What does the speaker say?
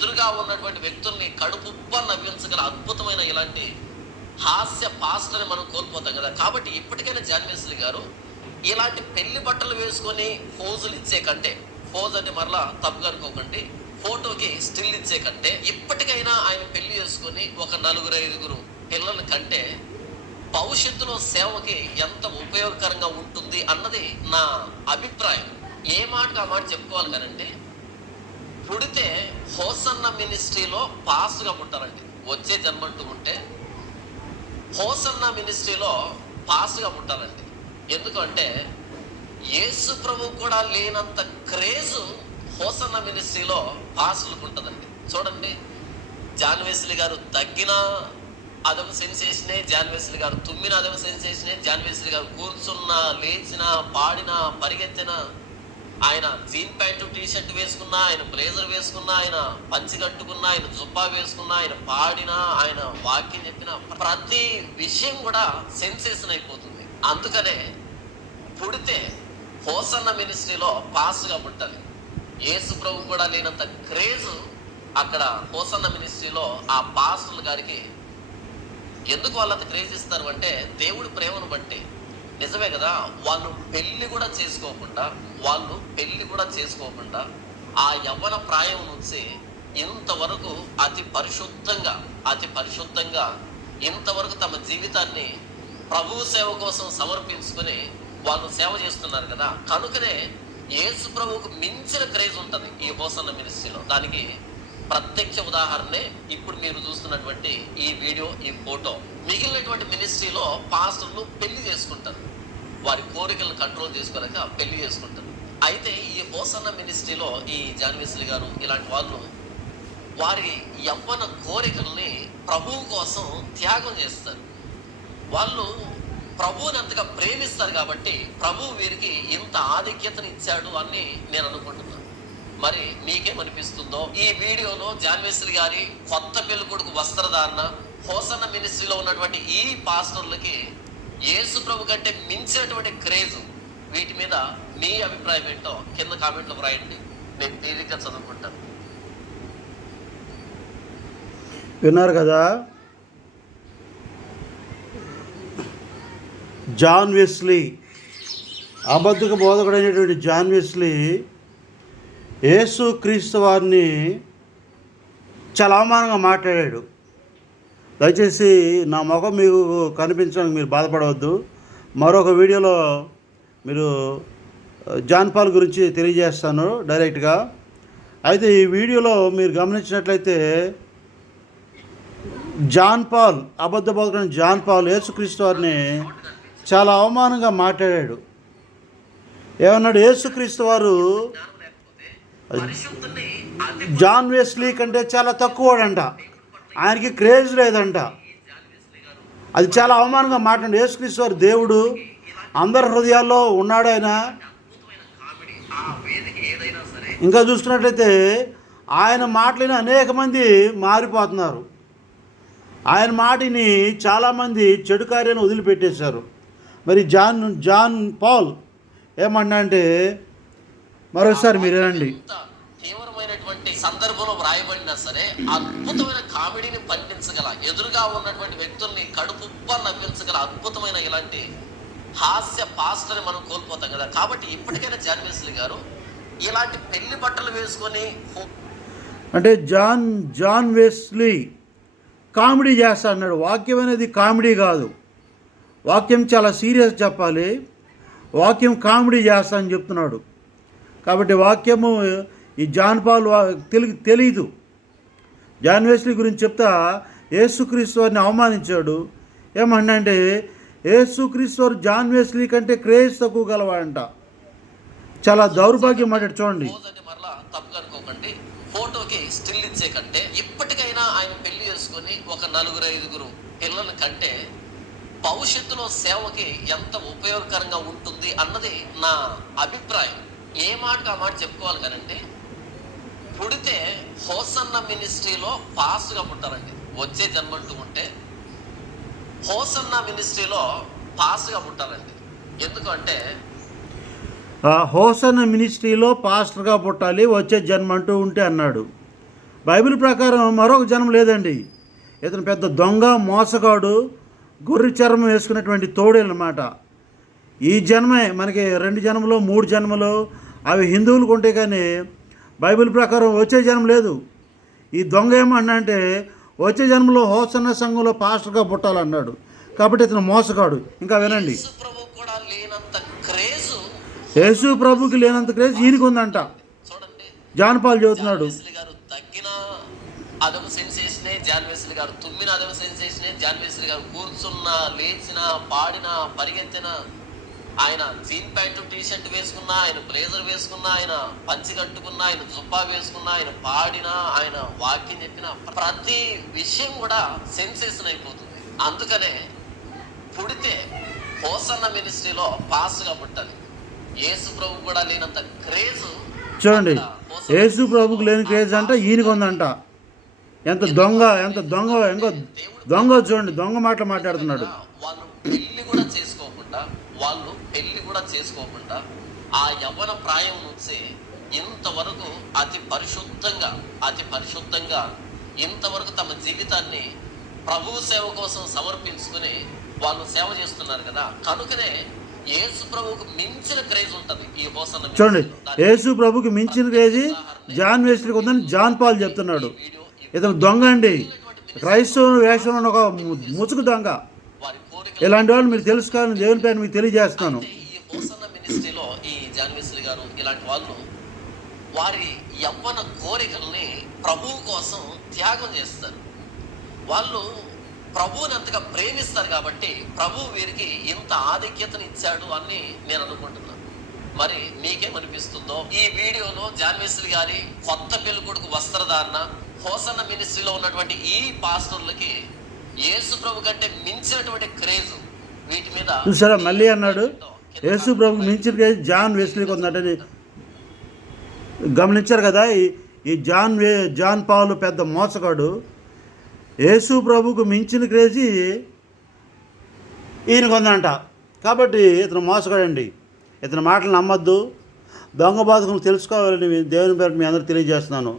ఎదురుగా ఉన్నటువంటి వ్యక్తుల్ని కడుపుబ్బ నవ్వించగల అద్భుతమైన ఇలాంటి హాస్య పాస్టర్ని మనం కోల్పోతాం కదా. కాబట్టి ఇప్పటికైనా జాన్ వెస్లీ గారు ఇలాంటి పెళ్లి బట్టలు వేసుకొని ఫోజులు ఇచ్చే కంటే, ఫోజ్ అంటే మరలా తప్పుగా అనుకోకండి, ఫోటోకి స్టిల్ ఇచ్చే కంటే ఇప్పటికైనా ఆయన పెళ్లి చేసుకొని ఒక 4-5 పిల్లల కంటే భవిష్యత్తులో సేవకి ఎంత ఉపయోగకరంగా ఉంటుంది అన్నది నా అభిప్రాయం. ఏ మాటకు ఆ మాట చెప్పుకోవాలి కానంటే, పుడితే హోసన్న మినిస్ట్రీలో పాస్గా పుట్టారండి. వచ్చే జన్మంటూ ఉంటే హోసన్న మినిస్ట్రీలో పాస్గా పుట్టారండి. ఎందుకంటే యేసు ప్రభు కూడా లేనంత క్రేజ్ హోసన్న మినిస్ట్రీలో పాస్టులకు ఉంటుందండి. చూడండి, జాన్ వెస్లీ గారు తగ్గినా అదొక సెన్సేషనే, జాన్ వెస్లీ గారు తుమ్మిన అదొక సెన్సేషనే, జాన్ వెస్లీ గారు కూర్చున్నా, లేచినా, పాడినా, పరిగెత్తినా, ఆయన జీన్ ప్యాంటు టీషర్ట్ వేసుకున్నా, ఆయన బ్లేజర్ వేసుకున్నా, ఆయన పంచి కట్టుకున్నా, ఆయన జుబ్బా వేసుకున్నా, ఆయన పాడినా, ఆయన వాక్యం చెప్పిన ప్రతి విషయం కూడా సెన్సేషన్ అయిపోతుంది. అందుకనే పుడితే హోసన్న మినిస్ట్రీలో పాస్గా పుట్టాలి. యేసు ప్రభు కూడా లేనంత క్రేజ్ అక్కడ హోసన్న మినిస్ట్రీలో ఆ పాస్టర్ల గారికి. ఎందుకు వాళ్ళంత క్రేజ్ ఇస్తారు అంటే దేవుడి ప్రేమను బట్టి. నిజమే కదా, వాళ్ళు పెళ్లి కూడా చేసుకోకుండా ఆ యవ్వన ప్రాయం నుంచి ఇంతవరకు అతి పరిశుద్ధంగా ఇంతవరకు తమ జీవితాన్ని ప్రభు సేవ కోసం సమర్పించుకుని వాళ్ళు సేవ చేస్తున్నారు కదా. కనుకనే యేసు ప్రభువుకు మించిన క్రేజ్ ఉంటుంది ఈ హోసన్న మినిస్ట్రీలో. దానికి ప్రత్యక్ష ఉదాహరణే ఇప్పుడు మీరు చూస్తున్నటువంటి ఈ వీడియో, ఈ ఫోటో. మిగిలినటువంటి మినిస్ట్రీలో పాస్టర్లు పెళ్లి చేసుకుంటారు, వారి కోరికలను కంట్రోల్ చేసుకోలేక పెళ్లి చేసుకుంటారు. అయితే ఈ హోసన్న మినిస్ట్రీలో ఈ జాన్ వెస్లీ గారు ఇలాంటి వాళ్ళు వారి యవ్వన కోరికల్ని ప్రభువు కోసం త్యాగం చేస్తారు. వాళ్ళు ప్రభువుని అంతగా ప్రేమిస్తారు కాబట్టి ప్రభువు వీరికి ఇంత ఆధిక్యతను ఇచ్చాడు అని నేను అనుకుంటున్నాను. మరి మీకేమనిపిస్తుందో? ఈ వీడియోలో జాన్ వెస్లీ గారి కొత్త పెళ్లి కొడుకు వస్త్రధారణ, హోసన్న మినిస్ట్రీలో ఉన్నటువంటి ఈ పాస్టర్లకి యేసు ప్రభు కంటే మించినటువంటి క్రేజ్, వీటి మీద మీ అభిప్రాయం ఏంటో కింద కామెంట్లో వ్రాయండి. నేను తీరిగ్గా చదువుకుంటాను. విన్నారు కదా, జాన్ వెస్లీ, అబద్ధక బోధకుడైనటువంటి జాన్ వెస్లీ యేసు క్రీస్తు వారిని చాలా అవమానంగా మాట్లాడాడు. దయచేసి నా ముఖం మీకు కనిపించడానికి మీరు బాధపడవద్దు. మరొక వీడియోలో మీరు జాన్ పాల్ గురించి తెలియజేస్తాను డైరెక్ట్గా. అయితే ఈ వీడియోలో మీరు గమనించినట్లయితే జాన్ పాల్, అబద్ధ బోధకుడైన జాన్ పాల్ యేసుక్రీస్తు వారిని చాలా అవమానంగా మాట్లాడాడు. ఏమన్నాడు? యేసుక్రీస్తు వారు జాన్ వెస్లీ కంటే చాలా తక్కువడంట, ఆయనకి క్రేజ్ లేదంట. అది చాలా అవమానంగా మాట్లాడు. యేసుక్రీస్తు వారు దేవుడు, అందరి హృదయాల్లో ఉన్నాడు ఆయన. ఇంకా చూసుకున్నట్లయితే ఆయన మాటలని అనేక మంది మారిపోతున్నారు. ఆయన మాటని చాలామంది చెడు కార్యాన్ని వదిలిపెట్టేశారు. మరి జాన్ పాల్ ఏమన్నా అంటే మరోసారి మీరు వినండి. తీవ్రమైనటువంటి సందర్భంలో వ్రాయబడినా సరే అద్భుతమైన కామెడీని పండించగల, ఎదురుగా ఉన్నటువంటి వ్యక్తుల్ని కడుపుబ్బ నవ్వించగల అద్భుతమైన ఇలాంటి హాస్య పాస్టర్ని మనం కోల్పోతాం కదా. కాబట్టి ఇప్పటికైనా జాన్ వెస్లీ గారు ఇలాంటి పెళ్లి బట్టలు వేసుకొని అంటే జాన్ వెస్లీ కామెడీ చేస్తా అన్నాడు. వాక్యం అనేది కామెడీ కాదు, వాక్యం చాలా సీరియస్ చెప్పాలి. వాక్యం కామెడీ చేస్తా అని చెప్తున్నాడు. కాబట్టి వాక్యము ఈ జాన్ పాల్ తెలీదు. జాన్ వెస్లీ గురించి చెప్తా యేసుక్రీస్తు వారిని అవమానించాడు. ఏమన్నా యేసుక్రీస్తు వారు జాన్ వెస్లీ కంటే క్రేజ్ తక్కువ గలవాడంట. చాలా దౌర్భాగ్యం మాట. చూడండి, మరలా తప్పుగా అనుకోకండి, ఫోటోకి స్టిల్ ఇచ్చే కంటే ఇప్పటికైనా ఆయన పెళ్లి చేసుకొని ఒక 4-5 పిల్లల కంటే భవిష్యత్తులో సేవకి ఎంత ఉపయోగకరంగా ఉంటుంది అన్నది నా అభిప్రాయం. ఏ మాటకు ఆ మాట చెప్పుకోవాలి కానంటే, పుడితే హోసన్న మినిస్ట్రీలో పాస్గా పుట్టారండి. వచ్చే జన్మంటూ ఉంటే హోసన్న మినిస్ట్రీలో పాస్గా పుట్టారండి. ఎందుకంటే హోసన్న మినిస్ట్రీలో పాస్టర్గా పుట్టాలి వచ్చే జన్మ అంటూ ఉంటే అన్నాడు. బైబిల్ ప్రకారం మరొక జన్మ లేదండి. ఇతను పెద్ద దొంగ, మోసగాడు, గొర్రె చర్మం వేసుకున్నటువంటి తోడేలు అన్నమాట. ఈ జన్మే మనకి 2 జన్మలో 3 జన్మలో అవి హిందువులకు ఉంటే కానీ బైబిల్ ప్రకారం వచ్చే జన్మ లేదు. ఈ దొంగ ఏమన్నా అంటే వచ్చే జన్మలో హోసన్న సంఘంలో పాస్టర్గా పుట్టాలన్నాడు. కాబట్టి ఇతను మోసగాడు. ఇంకా వినండి, యేసు ప్రభువు కూడా లేనంత క్రేజు యేసు ప్రభుకి లేనంత క్రేజ్ ఈయనకు ఉందంట. చూడండి, జాన్ పాల్ చెబుతున్నాడు. జాన్ వెస్లీ గారు తగ్గిన అదొక సెన్సేషనే, జాన్ వెస్లీ గారు తుమ్మిన అదొక సెన్సేషనే, జాన్ వెస్లీ గారు కూర్చున్న, లేచిన, పాడిన, పరిగెత్తిన, ఆయన జీన్ ప్యాంటు టీ షర్ట్ వేసుకున్నా, ఆయన బ్లేజర్ వేసుకున్నా, ఆయన పంచి కట్టుకున్నా, ఆయన జుబ్బా వేసుకున్నా, ఆయన పాడినా, ఆయన వాక్యం చెప్పిన ప్రతి విషయం కూడా సెన్సేషన్ అయిపోతుంది. అందుకనే పుడితే హోసన్న మినిస్ట్రీలో పాస్గా పుట్టాలి. యేసు ప్రభు కూడా లేనంత క్రేజ్ చూడండి, యేసు ప్రభుకు లేని క్రేజ్ అంట ఈయనకు ఉందంట. ఎంత దొంగ, ఎంత దొంగ, ఎంగో దొంగ. చూడండి, దొంగ మాటలు మాట్లాడుతున్నాడు. వాళ్ళు పెళ్లి కూడా చేసుకోకుండా ఆ యవ్వన ప్రాయం నుంచి ఇంతవరకు అతి పరిశుద్ధంగా ఇంతవరకు తమ జీవితాన్ని ప్రభు సేవ కోసం సమర్పించుకుని వాళ్ళు సేవ చేస్తున్నారు కదా. కనుకనే యేసు ప్రభువుకు మించిన క్రేజ్ ఉంటుంది ఈ హోసన్న. చూడండి, యేసు ప్రభుకి మించిన క్రేజ్ జాన్ వెస్లీకి ఉందని జాన్ పాల్ చెప్తున్నాడు. ఇతను దొంగ అండి, క్రైస్తవ వేషంలో ఉన్న ఒక ముసుగు దొంగ. వారి కోరిక ఇలాంటి వాళ్ళు మీరు తెలుసుకోవాలని దేవుని పేరు మీకు తెలియజేస్తున్నాను. ఈ హోసన్న మినిస్ట్రీలో ఈ జాన్ వెస్లీ గారు ఇలాంటి వాళ్ళు వారి యవ్వన కోరికల్ని ప్రభువు కోసం త్యాగం చేస్తారు. వాళ్ళు ప్రభువుని అంతగా ప్రేమిస్తారు కాబట్టి ప్రభువు వీరికి ఇంత ఆధిక్యతను ఇచ్చాడు అని నేను అనుకుంటున్నాను. మరి మీకేమనిపిస్తుందో? ఈ వీడియోలో జాన్ వెస్లీ గారి కొత్త పెళ్లి కొడుకు వస్త్రధారణ, హోసన్న మినిస్ట్రీలో ఉన్నటువంటి ఈ పాస్టర్లకి యేసు ప్రభు కంటే మించినటువంటి క్రేజ్ వీటి మీద చూసారా, మళ్ళీ అన్నాడు యేసు ప్రభుకి మించిన క్రేజ్ జాన్ వెస్లీకి ఉందంటే. గమనించారు కదా, ఈ జాన్ పాల్ పెద్ద మోసగాడు. యేసు ప్రభుకు మించిన క్రేజీ ఈయనకు ఉందంట. కాబట్టి ఇతను మోసగాడండి. ఇతని మాటలు నమ్మద్దు. దొంగ బాధకులు తెలుసుకోవాలని దేవుని పేరు మీ అందరూ తెలియజేస్తున్నాను.